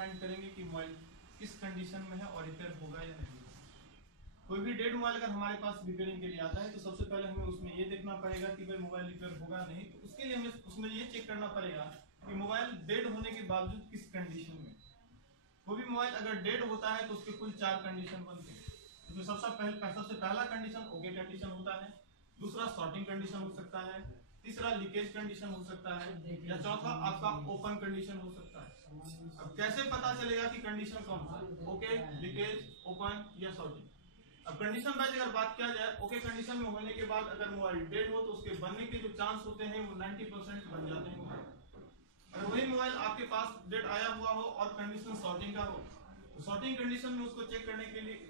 Find करेंगे कि mobile किस कंडीशन में है और रिपेयर होगा या नहीं। कोई भी डेड मोबाइल अगर हमारे पास रिपेयरिंग के लिए आता है तो सबसे पहले हमें उसमें ये देखना पड़ेगा कि भाई मोबाइल रिपेयर होगा नहीं, तो उसके लिए हमें उसमें ये चेक करना पड़ेगा कि मोबाइल डेड होने के बावजूद किस कंडीशन में। कोई भी मोबाइल अगर डेड होता है तो उसके कुल 4 कंडीशन बनते हैं। इसमें सबसे पहला कंडीशन ओके कंडीशन होता है, दूसरा सॉर्टिंग कंडीशन हो सकता है, तीसरा लीकेज कंडीशन हो सकता है, या चौथा आपका ओपन कंडीशन हो सकता है। अब कैसे पता चलेगा कि कंडीशन कौन सा है, ओके, लीकेज, ओपन या सॉर्टिंग। अब कंडीशन वाइज अगर बात किया जाए, ओके कंडीशन में होने के बाद अगर मोबाइल डेड हो तो उसके बनने के जो चांस होते हैं वो 90% बन जाते हैं। अगर वही मोबाइल आपके पास डेड आया हुआ हो और कंडीशन सॉर्टिंग का हो तो सॉर्टिंग कंडीशन में उसको चेक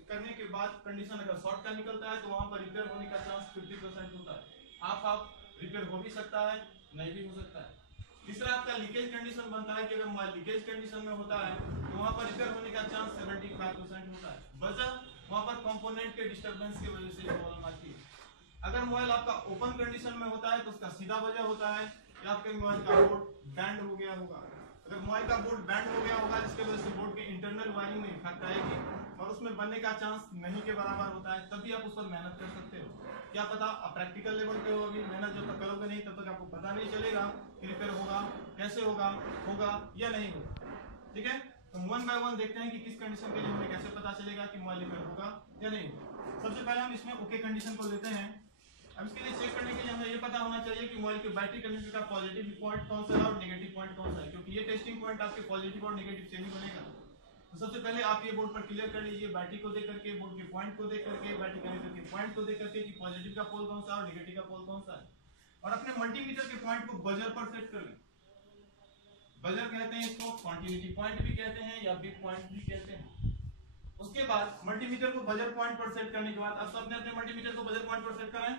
करने के बाद कंडीशन अगर सॉर्ट का निकलता है तो वहां पर रिपेयर होने का चांस 50% होता है। आप रिपेयर हो भी सकता है, नहीं भी हो सकता है। तीसरा आपका लीकेज कंडीशन बनता है कि अगर मोबाइल लीकेज कंडीशन में होता है तो वहां पर रिपेयर होने का चांस 75% होता है। वजह वहां पर कंपोनेंट के डिस्टर्बेंस की वजह से प्रॉब्लम आती है। अगर मोबाइल आपका ओपन कंडीशन में होता है तो उसका सीधा वजह होता है कि आपके मोबाइल का बोर्ड बैंड हो गया होगा। अगर मोबाइल का बोर्ड बैंड हो गया होगा जिसकी वजह से बोर्ड की इंटरनल वायरिंग में इफेक्ट आएगी और उसमें बनने का चांस नहीं के बराबर होता है, तभी आप उस पर मेहनत कर सकते हो। क्या पता आप प्रैक्टिकल लेवल पे हो, अभी मेहनत जब तक करोगे नहीं तब तक आपको पता नहीं चलेगा कि रिपेयर होगा, कैसे होगा या नहीं होगा। ठीक है, तो वन बाय वन देखते हैं कि किस कंडीशन के लिए हमें कैसे पता चलेगा कि मोबाइल रिपेयर होगा या नहीं होगा। सबसे पहले हम इसमें ओके कंडीशन को लेते हैं। अब इसके लिए चेक करने के लिए हमें ये पता होना चाहिए कि मोबाइल के बैटरी कंडीशन का पॉजिटिव पॉइंट कौन सा है और नेगेटिव पॉइंट कौन सा है, क्योंकि ये टेस्टिंग पॉइंट आपके पॉजिटिव और नेगेटिव से ही बनेगा। तो सबसे पहले आप ये बोर्ड पर क्लियर कर लीजिए, बैटरी को देख करके, बोर्ड के पॉइंट को देख करके, बैटरी कनेक्टर के पॉइंट को देख करके कि पॉजिटिव का पोल कौन सा और नेगेटिव का पोल कौन सा है, और अपने मल्टीमीटर के पॉइंट को बजर पर सेट कर लें। बजर कहते हैं इसको, कॉन्टिन्यूटी पॉइंट भी कहते हैं या बिग पॉइंट भी कहते हैं। उसके बाद मल्टीमीटर को बजर पॉइंट पर सेट करने के बाद अब सबने अपने मल्टीमीटर को बजर पॉइंट पर सेट करें।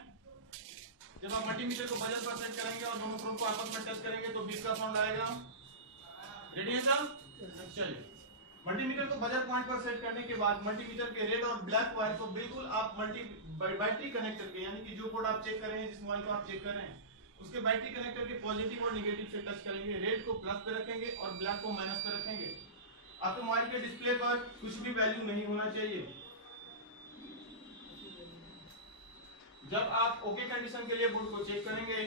जब आप मल्टीमीटर को बजर पर सेट करेंगे और दोनों प्रोब को आपस में टच करेंगे तो बीप का साउंड आएगा। रेडी है सब? चलिए, मल्टीमीटर को बजर पॉइंट पर सेट करने के बाद मल्टीमीटर के रेड और ब्लैक वायर को बिल्कुल आप बैटरी कनेक्ट करके, यानी कि जो बोर्ड आप चेक कर रहे हैं, जिस मोबाइल को आप चेक कर रहे हैं, उसके बैटरी कनेक्टर के पॉजिटिव और नेगेटिव से टच करेंगे। रेड को प्लस पे रखेंगे और ब्लैक को माइनस पे रखेंगे। आपके मोबाइल के डिस्प्ले पर कुछ भी वैल्यू नहीं होना चाहिए। जब आप ओके कंडीशन के लिए बोर्ड को चेक करेंगे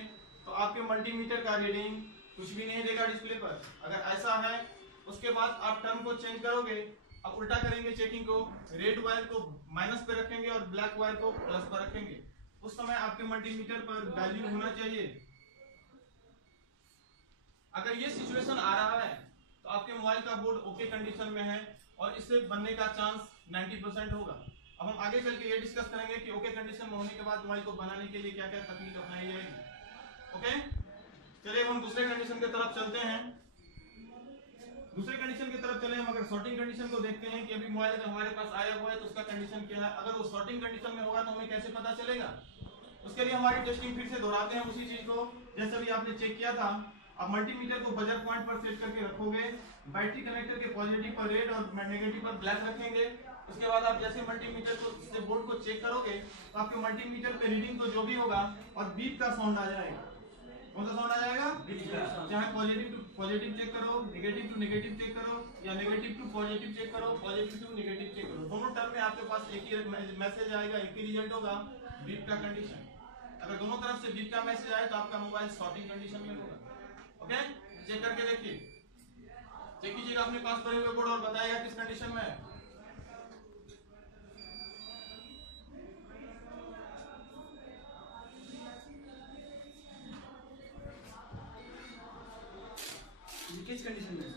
तो आपके मल्टीमीटर का रीडिंग कुछ भी नहीं देगा डिस्प्ले पर। अगर ऐसा है उसके बाद आप टर्म को चेंज करोगे, अब उल्टा करेंगे चेकिंग को, रेड वायर को माइनस पे रखेंगे और ब्लैक वायर को प्लस पर रखेंगे। उस समय आपके मल्टीमीटर पर वैल्यू होना चाहिए। अगर ये सिचुएशन आ रहा है तो आपके मोबाइल का बोर्ड ओके कंडीशन में है और इससे बनने का चांस 90% होगा। अब हम आगे चल के ये डिस्कस करेंगे कि ओके कंडीशन में होने के बाद मोबाइल को बनाने के लिए क्या क्या तकनीक अपनाई जाएगी। ओके, चलिए हम दूसरे कंडीशन की तरफ चलते हैं। दूसरे कंडीशन की तरफ चले हम अगर सॉर्टिंग कंडीशन को देखते हैं कि अभी मोबाइल अगर हमारे पास आया हुआ है तो उसका कंडीशन क्या है। अगर वो सॉर्टिंग कंडीशन में होगा तो हमें कैसे पता चलेगा, उसके लिए हमारी टेस्टिंग फिर से दोहराते हैं उसी चीज को जैसे भी आपने चेक किया था। अब मल्टीमीटर को बजर पॉइंट पर सेट करके रखोगे, बैटरी कनेक्टर के पॉजिटिव पर रेड और नेगेटिव पर ब्लैक रखेंगे। उसके बाद आप जैसे मल्टीमीटर को से बोर्ड को चेक करोगे तो आपके मल्टीमीटर पे रीडिंग तो जो भी होगा और बीप का साउंड आ जाएगा। कौन सा साउंड आ जाएगा? चाहे पॉजिटिव टू पॉजिटिव चेक करो, नेगेटिव टू नेगेटिव चेक करो, या नेगेटिव टू पॉजिटिव चेक करो, पॉजिटिव टू नेगेटिव चेक करो, दोनों टर्म में आपके पास एक ही मैसेज आएगा, एक ही रिजल्ट होगा, बीप का कंडीशन। अगर दोनों तरफ से बीप का मैसेज आए तो आपका मोबाइल सॉर्टिंग कंडीशन में होगा। ओके, चेक करके देखिए, चेक कीजिएगा अपने पास पड़े हुए बोर्ड और बताइएगा किस कंडीशन में है। लीकेज कंडीशन में,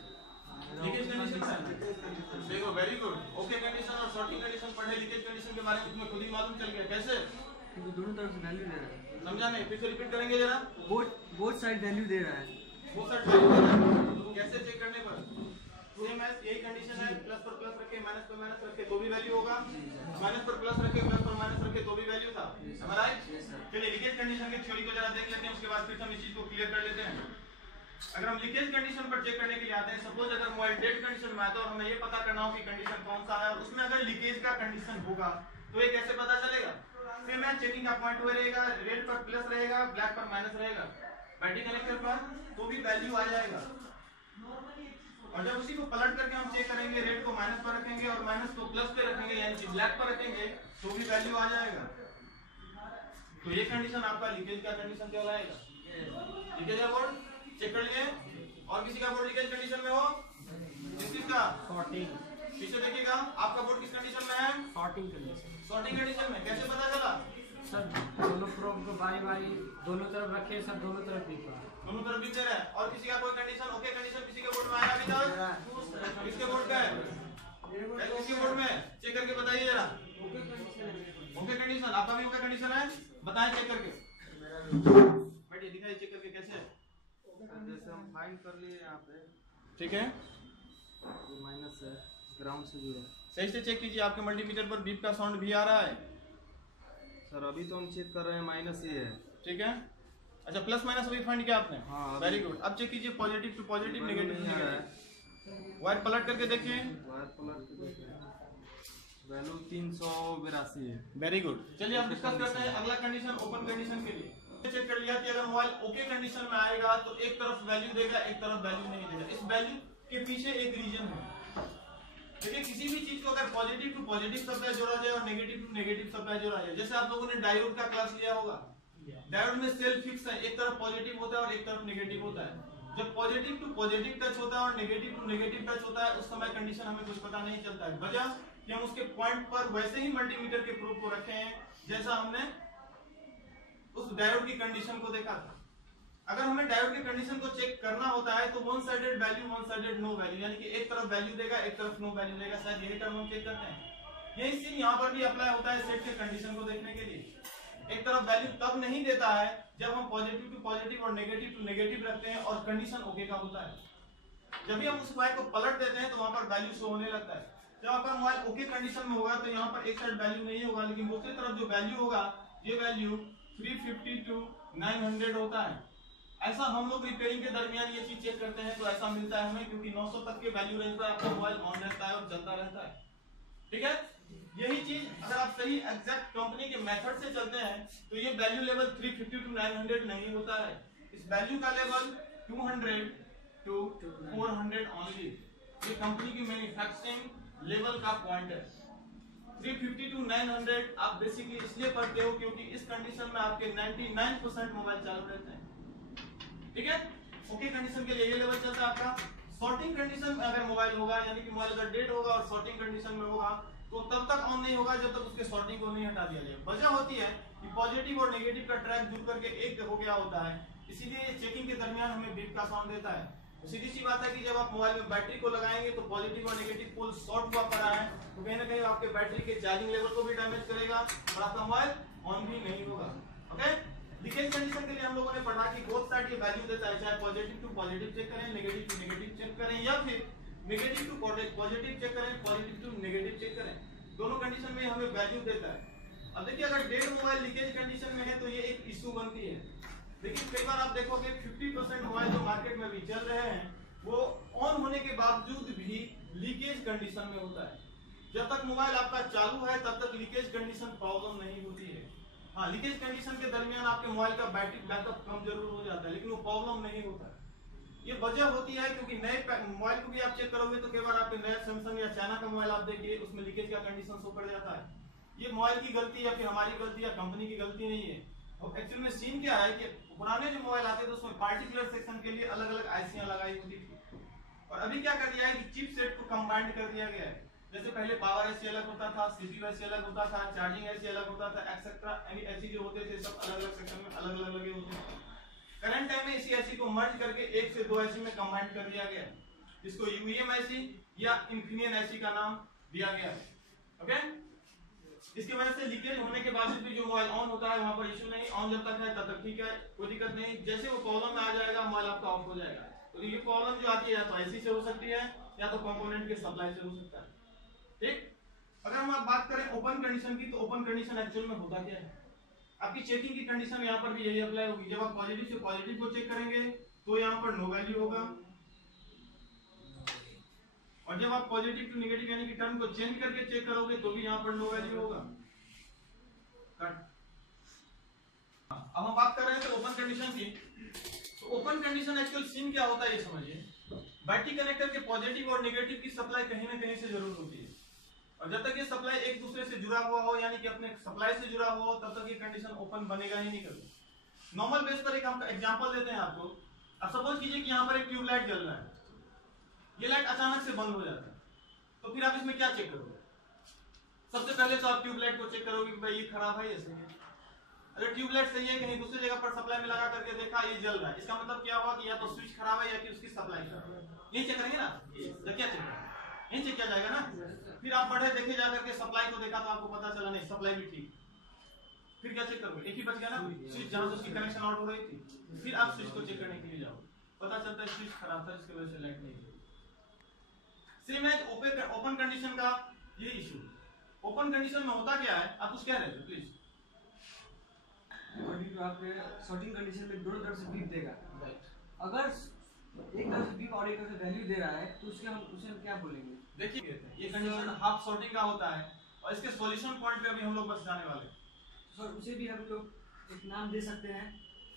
लीकेज कंडीशन में देखो, वेरी गुड। ओके कंडीशन और सॉर्टिंग कंडीशन पढ़े, लीकेज कंडीशन के बारे में तुम्हें खुद ही मालूम चल गया। कैसे? क्योंकि दोनों तरफ से वैल्यू दे रहा है। समझा नहीं? फिर से रिपीट करेंगे जरा। बोथ साइड वैल्यू दे रहा है। बोथ साइड वैल्यू दे रहा है। कैसे चेक करने पर? सेम है, यही कंडीशन है, प्लस पर प्लस रखे, माइनस पर माइनस रखे तो भी वैल्यू होगा, माइनस पर प्लस रखे, प्लस पर माइनस रखे तो भी वैल्यू था। समझ आए? चलिए लीकेज कंडीशन की थ्योरी को जरा देख लेते हैं, उसके बाद फिर हम इस चीज को क्लियर कर लेते हैं। अगर हम लीकेज कंडीशन पर चेक करने के लिए आते हैं, सपोज अगर मोबाइल डेड कंडीशन में आता है और हमें ये पता करना हो कि कंडीशन कौन सा है और उसमें अगर लीकेज का कंडीशन होगा तो ये कैसे पता चलेगा? सेम है, चेकिंग का पॉइंट हुआ रहेगा, रेड पर प्लस रहेगा, ब्लैक पर माइनस रहेगा, बैटरी कनेक्टर पर तो भी वैल्यू आ जाएगा। और जब उसी को पलट करके हम चेक करेंगे, रेड को माइनस पर रखेंगे और माइनस को प्लस पे रखेंगे, यानी कि ब्लैक पर रखेंगे, तो भी वैल्यू आ जाएगा। तो ये कंडीशन आपका लीकेज का कंडीशन कहलाएगा। लीकेज का बोर्ड चेक कर लिए। और किसी का बोर्ड लीकेज कंडीशन में हो, किसका सॉर्टिंग पीछे देखिएगा, आपका बोर्ड किस कंडीशन में है? Sorting condition. सॉर्टिंग कंडीशन में। कैसे पता चला? सर दोनों प्रोब को बारी बारी दोनों तरफ रखे सर, दोनों तरफ दिख रहा है, दोनों तरफ भी दे रहा है। और किसी का कोई कंडीशन ओके कंडीशन किसी के बोर्ड में आया अभी तक? किसके बोर्ड का है? किसके बोर्ड में? चेक करके बताइए जरा। ओके कंडीशन, आपका भी ओके कंडीशन है? बताएं चेक करके। बैठिए दिखाइए चेक करके कैसे है। जैसे हम फाइंड कर लिए यहाँ पे, ठीक है, ये माइनस है, ग्राउंड से जुड़ा है। सही से चेक कीजिए, आपके मल्टीमीटर पर बीप का साउंड भी आ रहा है। सर अभी तो हम चेक कर रहे हैं माइनस ही है। ठीक है, अच्छा प्लस माइनस अभी फाइंड किया आपने? हाँ, वेरी गुड। अब चेक कीजिए positive to positive, negative to negative. Wire पलट करके देखिए, वायर पलट के देखिए, वैल्यू 382 है। Very good. चलिए अब डिस्कस करते हैं अगला कंडीशन, ओपन कंडीशन के लिए। चेक कर लिया कि अगर मोबाइल ओके कंडीशन में आएगा तो एक तरफ वैल्यू देगा, एक तरफ वैल्यू नहीं देगा। इस वैल्यू के पीछे एक रीजन है। देखिए किसी भी चीज को अगर पॉजिटिव टू पॉजिटिव सप्लाई जोड़ा जाए और नेगेटिव टू नेगेटिव सप्लाई जोड़ा जाए, जैसे आप लोगों ने डायोड का क्लास लिया होगा, डायोड में सेल फिक्स है, एक तरफ पॉजिटिव होता है और एक तरफ नेगेटिव होता है। जब पॉजिटिव टू पॉजिटिव टच होता है और नेगेटिव टू नेगेटिव टच होता है, उस समय कंडीशन हमें कुछ पता नहीं चलता है। वजह कि हम उसके पॉइंट पर वैसे ही मल्टीमीटर के प्रूफ को रखे हैं जैसा हमने उस डायोड की कंडीशन को देखा था। अगर हमें डायोड की कंडीशन को चेक करना होता है तो one sided value, one sided no value, यानी कि एक तरफ वैल्यू देगा, एक तरफ नो वैल्यू देगा। शायद यही टर्म हम चेक करते हैं। यही सीन यहाँ पर भी अप्लाई होता है सेट के कंडीशन को देखने के लिए। एक तरफ वैल्यू तब नहीं देता है जब हम पॉजिटिव टू पॉजिटिव और नेगेटिव टू नेगेटिव रखते हैं और कंडीशन ओके का होता है। जब भी हम उस वायर को पलट देते हैं तो वहां पर वैल्यू शो होने लगता है। जब आपका मोबाइल ओके कंडीशन में होगा तो यहाँ पर एक साइड वैल्यू नहीं होगा, लेकिन दूसरी तरफ जो वैल्यू होगा ये वैल्यू 350 टू 900 होता है। ऐसा हम लोग रिपेयरिंग के दरमियान ये चीज चेक करते हैं तो ऐसा मिलता है हमें, क्योंकि 900 तक के वैल्यू रेंज पर आपका मोबाइल ऑन रहता है और चलता रहता है। ठीक है, यही चीज अगर आप सही एग्जैक्ट कंपनी के मेथड से चलते हैं तो ये वैल्यू लेवल 350 टू 900 नहीं होता है। इस वैल्यू का लेवल 200 टू 400 ओनली। ये कंपनी की मैन्युफैक्चरिंग लेवल का पॉइंट है। 350 टू 900 आप बेसिकली इसलिए पढ़ते हो क्योंकि इस कंडीशन में आपके 99% मोबाइल चालू रहते हैं। ठीक है, ओके कंडीशन के लिए ये लेवल चलता है आपका। सॉर्टिंग कंडीशन में अगर मोबाइल होगा, यानी कि मोबाइल अगर डेड होगा और सॉर्टिंग कंडीशन में होगा तो तब तक ऑन नहीं होगा जब तक उसके सॉर्टिंग को नहीं हटा दिया जाए। वजह होती है कि पॉजिटिव और नेगेटिव का ट्रैक जुड़ करके एक हो गया होता है, इसीलिए ये चेकिंग के दरमियान हमें बीप का साउंड देता है। सीधी सी बात है कि जब आप मोबाइल में बैटरी को लगाएंगे तो पॉजिटिव और नेगेटिव पोल शॉर्ट हुआ पड़ा है तो कहीं ना कहीं आपके बैटरी के चार्जिंग लेवल को भी डैमेज करेगा और आपका मोबाइल ऑन भी नहीं होगा। ओके, लीकेज कंडीशन के लिए हम लोगों ने पढ़ा कि बोथ साइड ये वैल्यू देता है, चाहे पॉजिटिव टू पॉजिटिव चेक करें, नेगेटिव टू नेगेटिव चेक करें, या फिर नेगेटिव टू पॉजिटिव चेक करें, पॉजिटिव टू नेगेटिव चेक करें। दोनों कंडीशन में हमें वैल्यू देता है। अब देखिए अगर डेड मोबाइल लीकेज कंडीशन में है तो ये एक इशू बनती है। लेकिन कई बार आप देखोगे 50% मोबाइल जो मार्केट में भी चल रहे हैं वो ऑन होने के बावजूद भी लीकेज कंडीशन में होता है। जब तक मोबाइल आपका चालू है तब तक लीकेज कंडीशन प्रॉब्लम नहीं होती है। हाँ, लीकेज कंडीशन के दरमियान आपके मोबाइल का बैटरी बैकअप कम जरूर हो जाता है लेकिन वो प्रॉब्लम नहीं होता है। ये वजह होती है क्योंकि नए मोबाइल को भी आप चेक करोगे तो कई बार आपके नए सैमसंग या चाइना का मोबाइल आप देखिए उसमें लीकेज का कंडीशन शो कर जाता है। ये मोबाइल की गलती या फिर हमारी गलती या कंपनी की गलती नहीं है। और एक्चुअल में सीन क्या है कि पुराने जो मोबाइल आते थे उसमें पार्टिकुलर सेक्शन के लिए अलग अलग आईसियां लगाई होती थी और अभी क्या कर दिया है कि चिप सेट को कंबाइंड कर दिया गया है। जैसे पहले पावर ऐसी अलग होता था, सीपीयू ऐसी अलग होता था, चार्जिंग ऐसी अलग होता था, एक्सेट्रा ऐसी जो होते थे सब अलग अलग सेक्शन में अलग अलग लगे होते थे। करंट टाइम में इसी ऐसी को मर्ज करके एक से दो ऐसी में कंबाइंड कर दिया गया है, जिसको यूएम ऐसी या इन्फिनियन ऐसी का नाम दिया गया है। ओके, इसकी वजह से लीकेज होने के बाद भी जो मोबाइल ऑन होता है वहां पर इशू नहीं, ऑन जब तक है तब तक ठीक है, कोई दिक्कत नहीं। जैसे वो प्रॉब्लम में आ जाएगा मोबाइल आपका ऑफ हो जाएगा। तो ये प्रॉब्लम जो आती है या तो ऐसी से हो सकती है या तो कंपोनेंट के सप्लाई से हो सकता है। ठीक, अगर हम बात करें ओपन कंडीशन की तो ओपन कंडीशन एक्चुअल में होता क्या है? आपकी चेकिंग की कंडीशन यहाँ पर भी यही अप्लाई होगी। जब आप पॉजिटिव से पॉजिटिव को चेक करेंगे तो यहाँ पर नो वैल्यू होगा और जब आप पॉजिटिव टू नेगेटिव यानी कि टर्म को चेंज करके चेक करोगे तो भी यहाँ पर नो वैल्यू होगा। अब हम बात कर रहे हैं तो ओपन कंडीशन की। तो ओपन कंडीशन एक्चुअल सीन क्या होता है ये समझिए। बैटरी कनेक्टर के पॉजिटिव और नेगेटिव की सप्लाई कहीं ना कहीं से जरूर होती है, और जब तक ये सप्लाई एक दूसरे से जुड़ा हुआ हो, यानी कि अपने सप्लाई से जुड़ा हुआ हो, तब तक ये कंडीशन ओपन बनेगा ही नहीं कभी। नॉर्मल बेस पर एक हम एग्जांपल देते हैं आपको। अब सपोज कीजिए कि यहाँ पर एक ट्यूबलाइट जल रहा है, ये लाइट अचानक से बंद हो जाता है, तो फिर आप इसमें क्या चेक करोगे? सबसे पहले तो आप ट्यूबलाइट को चेक करोगे कि भाई ये खराब है या सही है। अगर ट्यूबलाइट सही है, कहीं दूसरी जगह पर सप्लाई में लगा करके देखा ये जल रहा है, इसका मतलब क्या हुआ कि या तो स्विच खराब है या कि उसकी सप्लाई खराब है। यही चेक करेंगे ना, तो क्या चेक करेंगे? यही चेक किया जाएगा ना। फिर आप बढ़े देखे जा करके सप्लाई को देखा तो आपको पता चला नहीं सप्लाई भी ठीक, फिर क्या चेक करोगे? एक ही बच गया ना, स्विच जहां से उसकी कनेक्शन आउट हो रही थी। फिर आप स्विच को चेक करने के लिए जाओ, पता चलता है स्विच खराब था जिसकी वजह से लाइट नहीं गई। सेम है ओपन कंडीशन का ये इशू। ओपन कंडीशन में होता क्या है, आप कुछ कह रहे थे प्लीज। आपके शॉर्टिंग कंडीशन में दोनों तरफ से बीप देगा। राइट, अगर एक तरफ से बीप और एक तरफ से वैल्यू दे रहा है तो उसके हम उसे क्या बोलेंगे? देखिए ये कंडीशन हाफ शॉर्टिंग का होता है, और इसके सॉल्यूशन पॉइंट पे अभी हम लोग बस जाने वाले हैं। सर उसे भी हम लोग एक नाम दे सकते हैं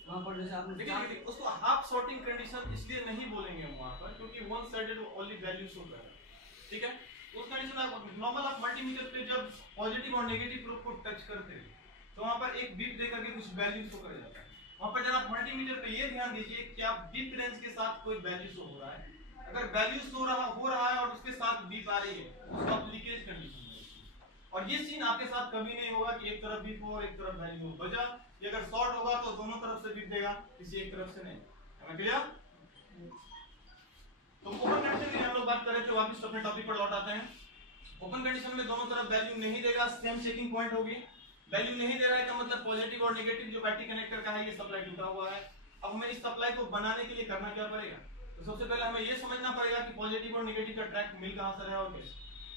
वहाँ पर, जैसे आपने देखिए उसको हाफ शॉर्टिंग कंडीशन इसलिए नहीं बोलेंगे हम वहाँ पर, क्योंकि one sided only value show कर रहा है, ठीक है। उस कंडीशन में नॉर्मल आप मल्टीमीटर पे जब पॉजिटिव और नेगेटिव प्रोब को टच करते हैं तो वहाँ पर एक बीप दे करके कुछ वैल्यू शो कर जाता है। वहाँ पर जब आप मल्टीमीटर पे ये ध्यान दीजिए कि आप बीप रेंज के साथ कोई वैल्यू शो हो रहा है, अगर वैल्यू शो हो रहा है और उसके साथ बीप आ रही है उसको आप लीकेज कंडीशन है। और ये सीन आपके साथ कभी नहीं होगा कि एक तरफ बीप हो और एक तरफ वैल्यू हो। वजह ये अगर शॉर्ट होगा तो दोनों तरफ से बीप देगा, किसी एक तरफ से नहीं। है क्लियर? तो ओपन कंडीशन की हम लोग बात कर रहे थे, वापस अपने टॉपिक पर लौट आते हैं। ओपन कंडीशन में दोनों तरफ वैल्यू नहीं देगा, सेम चेकिंग पॉइंट होगी। वैल्यू नहीं दे रहा है का मतलब पॉजिटिव और नेगेटिव जो बैटरी कनेक्टर का है ये सप्लाई टूटा हुआ है। अब हमें इस सप्लाई को बनाने के लिए करना क्या पड़ेगा? तो सबसे पहले हमें ये समझना पड़ेगा कि पॉजिटिव और नेगेटिव का ट्रैक मिल कहां से रहा है और कैसे।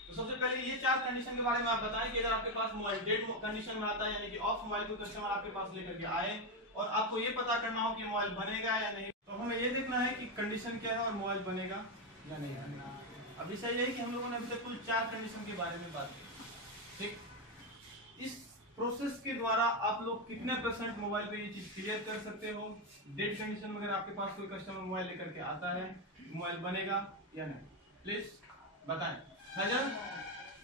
तो सबसे पहले ये चार कंडीशन के बारे में आप बताएं कि अगर आपके पास मोबाइल डेड कंडीशन में आता है, यानी कि ऑफ मोबाइल को कस्टमर आपके पास लेकर के आए और आपको ये पता करना हो कि मोबाइल बनेगा या नहीं, तो हमें ये देखना है कि कंडीशन क्या है और मोबाइल बनेगा या नहीं बनेगा। अब विषय यही कि हम लोगों ने अभी तक कुल 4 कंडीशन के बारे में बात की, ठीक। इस प्रोसेस के द्वारा आप लोग कितने % मोबाइल पे ये चीज क्लियर कर सकते हो? डेड कंडीशन में अगर आपके पास कोई कस्टमर मोबाइल लेकर के आता है, मोबाइल बनेगा या नहीं, प्लीज बताएं। नजर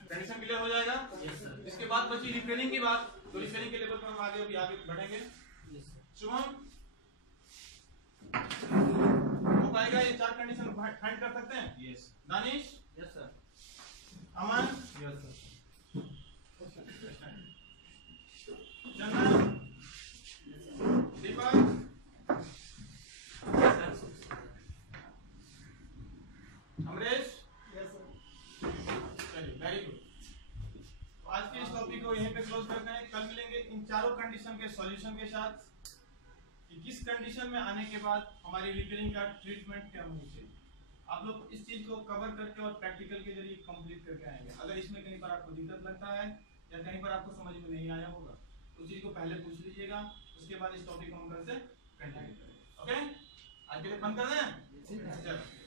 कंडीशन क्लियर हो जाएगा? Yes sir. इसके बाद बची रिपेयरिंग की बात, तो रिपेयरिंग के लेवल पर हम आगे बढ़ेंगे। Yes sir. शुभम हो पाएगा ये 4 कंडीशन फाइंड कर सकते हैं? Yes Danish? Yes sir. Aman? Yes sir. Chandan? Deepak? Amresh? चलिए वेरी गुड। आज के इस टॉपिक को यहीं पे क्लोज करते हैं। कल मिलेंगे इन चारों कंडीशन के सॉल्यूशन के साथ कि किस कंडीशन में आने के बाद हमारी रिपेयरिंग का ट्रीटमेंट क्या होनी चाहिए। आप लोग इस चीज को कवर करके और प्रैक्टिकल के जरिए कंप्लीट करके आएंगे। अगर इसमें कहीं पर आपको दिक्कत लगता है या कहीं पर आपको समझ में नहीं आया होगा तो चीज को पहले पूछ लीजिएगा, उसके बाद इस टॉपिक को हम कल से कंटिन्यू करेंगे। ओके, आज के लिए बंद कर दें? चलो।